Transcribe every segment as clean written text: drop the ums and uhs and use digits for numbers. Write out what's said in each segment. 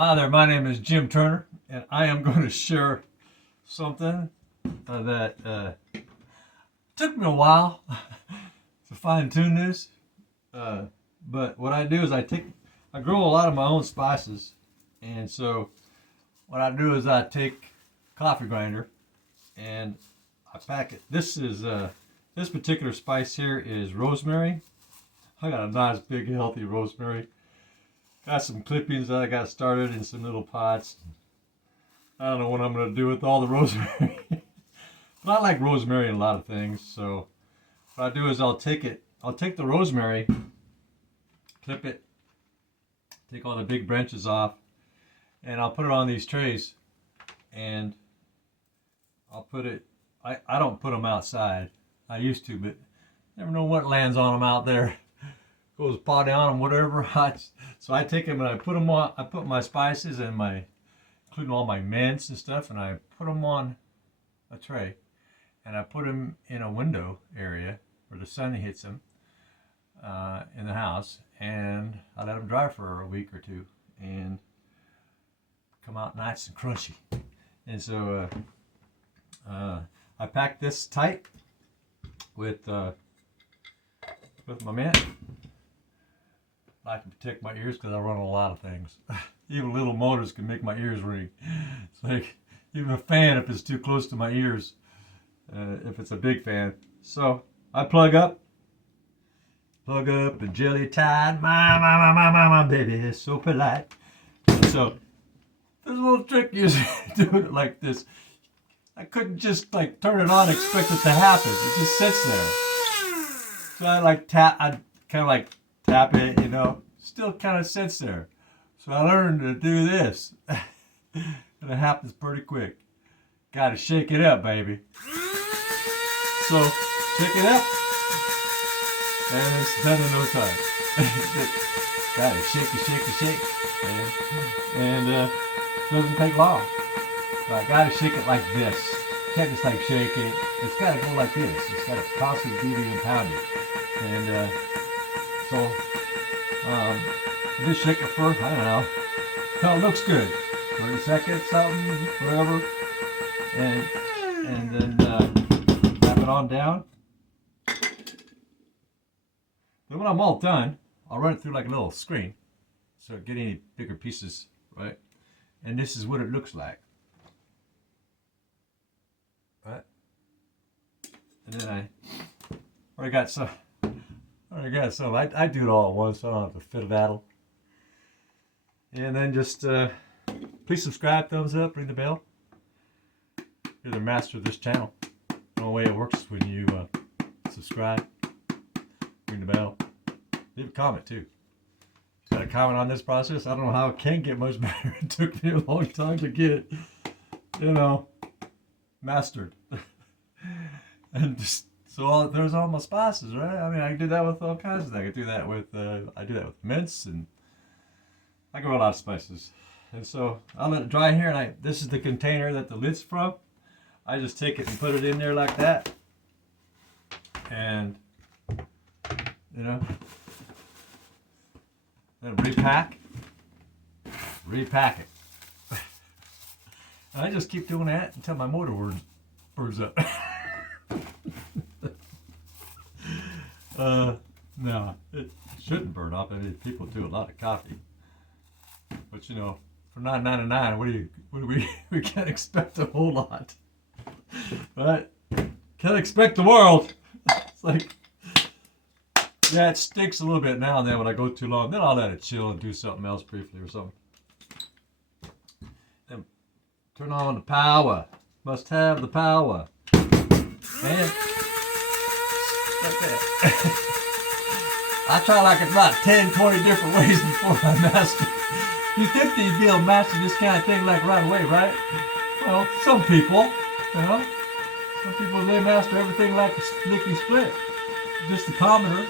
Hi there, my name is Jim Turner, and I am going to share something that took me a while to fine tune this. But what I do is I grow a lot of my own spices, and so what I do is I take coffee grinder and I pack it. This particular spice here is rosemary. I got a nice big healthy rosemary. Got some clippings that I got started in some little pots. I don't know what I'm going to do with all the rosemary. But I like rosemary in a lot of things. So what I do is I'll take the rosemary, clip it, take all the big branches off, and I'll put it on these trays. And I'll put it, I don't put them outside. I used to, but never know what lands on them out there. Goes potty on them, whatever. So I take them and I put them on. I put my spices and including all my mints and stuff, and I put them on a tray, and I put them in a window area where the sun hits them in the house, and I let them dry for a week or two, and come out nice and crunchy. And so I pack this tight with my mint. I can protect my ears because I run a lot of things. Even little motors can make my ears ring. It's like even a fan if it's too close to my ears, if it's a big fan. So I plug up the jelly tied. My baby is so polite. So there's a little trick you doing it like this. I couldn't just like turn it on and expect it to happen. It just sits there. So I kind of like tap it, still kind of sits there. So I learned to do this. And it happens pretty quick. Gotta shake it up, baby. So, shake it up. And it's done in no time. Gotta shake. And it doesn't take long. So I gotta shake it like this. Can't just like shake it. It's gotta go like this. It's gotta constantly beating and pounding. And so just shake it for, I don't know, till it looks good. 30 seconds, something, whatever. And then tap it on down. Then when I'm all done, I'll run it through like a little screen so it get any bigger pieces, right? And this is what it looks like. Right? And then I already got some. I do it all at once, so I don't have to fiddle-daddle. And then just please subscribe, thumbs up, ring the bell. You're the master of this channel. The only way it works is when you subscribe, ring the bell, leave a comment too. Got a comment on this process? I don't know how it can get much better. It took me a long time to get it, mastered. And just. So there's all my spices, right? I mean, I do that with all kinds of things. I do that with mints, and I grow a lot of spices. And so I'll let it dry here, and this is the container that the lid's from. I just take it and put it in there like that, and then repack it. And I just keep doing that until my motor burns up. No, it shouldn't burn up. I mean, people do a lot of coffee, but for $9.99, we can't expect a whole lot, right? Can't expect the world. It's like, yeah, it stinks a little bit now and then when I go too long. Then I'll let it chill and do something else briefly or something. Then turn on the power. Must have the power. Man. Like that. I try like about 10, 20 different ways before I master. You think that you'd be able to master this kind of thing like right away, right? Well, some people, some people, they master everything like a lickety split. Just the commoner,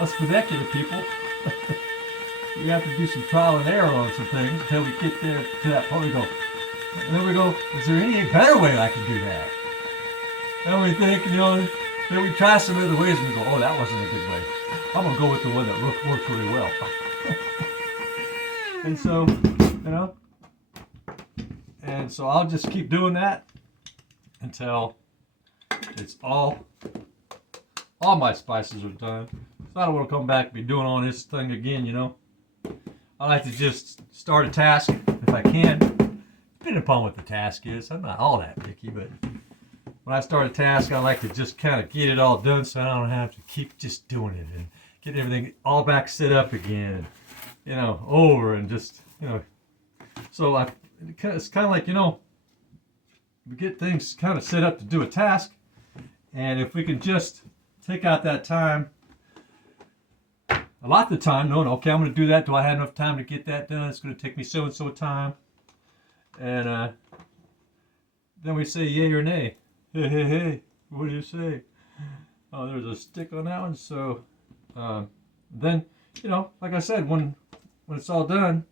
us vernacular people, we have to do some trial and error on some things until we get there to that point. And then we go, is there any better way I can do that? And we think, then we try some other ways and we go, oh, that wasn't a good way. I'm going to go with the one that worked really well. And so you know. And so I'll just keep doing that until it's all my spices are done. So I don't want to come back and be doing all this thing again, you know. I like to just start a task if I can, depending upon what the task is. I'm not all that picky, but when I start a task, I like to just kind of get it all done so I don't have to keep just doing it and get everything all back set up again, you know, over and just, you know. So it's kind of like, you know, we get things kind of set up to do a task, and if we can just take out that time, a lot of the time, no, okay, I'm going to do that. Do I have enough time to get that done? It's going to take me so and so time. And then we say yay or nay. Hey, what do you say? Oh, there's a stick on that one. So then, you know, like I said, when it's all done,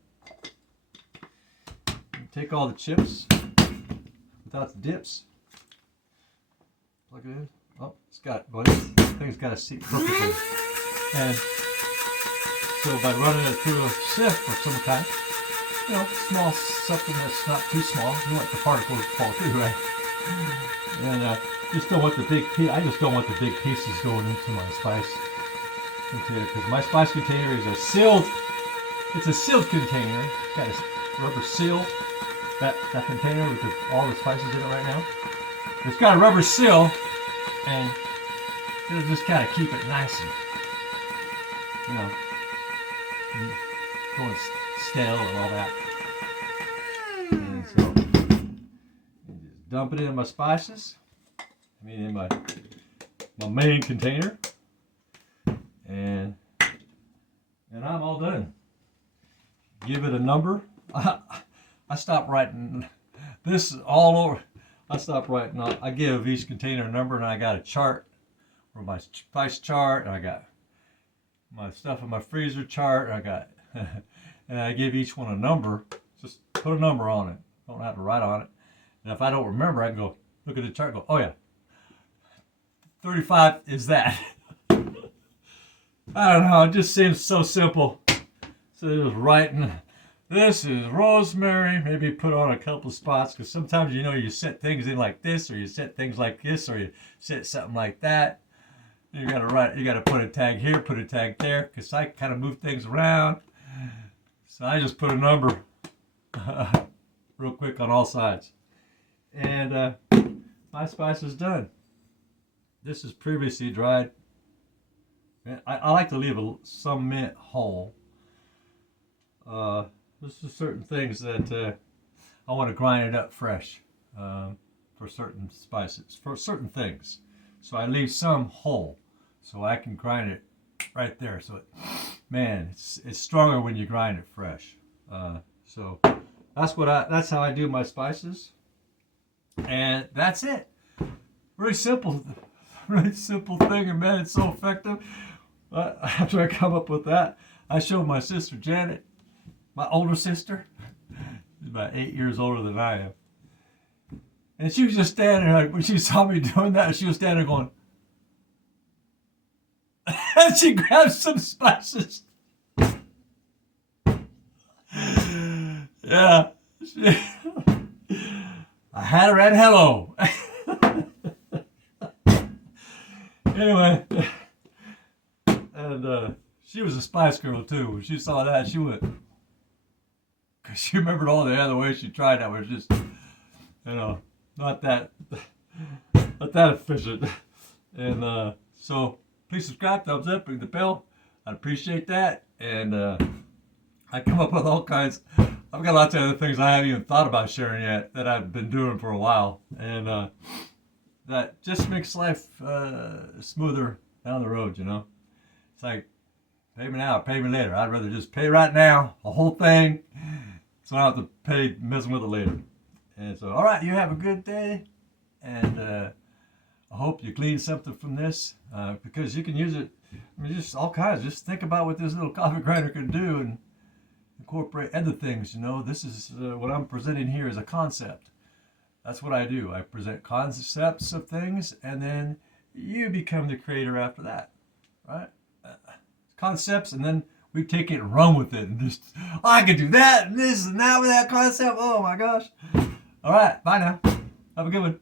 take all the chips without the dips. Plug it in. Oh, it's got, well, this thing's got to seat perfectly. And so by running it through a sieve of some kind, you know, small, something that's not too small, you want the particles to fall through, right? And just don't want the big I just don't want the big pieces going into my spice container, because my spice container is it's a sealed container. It's got a rubber seal, that container with all the spices in it right now. It's got a rubber seal, and it'll just kind of keep it nice and, you know, going stale and all that. And so just dump it in my spices. I mean, in my main container, and I'm all done. Give it a number. I stopped writing this all over. I stopped writing. I give each container a number, and I got a chart, or my spice chart, and I got my stuff in my freezer chart. I got, and I give each one a number. Just put a number on it. Don't have to write on it. And if I don't remember, I can go look at the chart and go, oh yeah, 35 is that. I don't know, it just seems so simple. So just writing, this is Rosemary, maybe put on a couple spots, because sometimes, you know, you set things in like this, or you set things like this, or you set something like that. You gotta put a tag here, put a tag there, because I kind of move things around. So I just put a number real quick on all sides. And my spice is done. This is previously dried. I like to leave some mint whole. There's just certain things that I want to grind it up fresh for certain spices, for certain things. So I leave some whole, so I can grind it right there. So, man, it's stronger when you grind it fresh. So that's how I do my spices, and that's it. Very simple thing, and man, it's so effective. After I come up with that, I showed my sister Janet, my older sister. She's about 8 years older than I am. And she was just standing there, like, when she saw me doing that, she was standing there going, and she grabbed some spices. Yeah. I had her at hello. Anyway, and she was a spice girl too. When she saw that, she went, because she remembered all the other ways she tried that was just, you know, not that efficient. And so please subscribe, thumbs up, ring the bell. I'd appreciate that. And I come up with all kinds. I've got lots of other things I haven't even thought about sharing yet that I've been doing for a while, and that just makes life smoother down the road, you know. It's like, pay me now, pay me later. I'd rather just pay right now, the whole thing, so I don't have to pay messing with it later. And so, all right, you have a good day, and I hope you glean something from this, because you can use it, I mean, just all kinds. Just think about what this little coffee grinder can do and incorporate other things, you know. This is what I'm presenting here is a concept. That's what I do. I present concepts of things, and then you become the creator after that, right? Concepts, and then we take it and run with it and just, oh, I can do that and this and that with that concept. Oh my gosh. All right, bye now. Have a good one.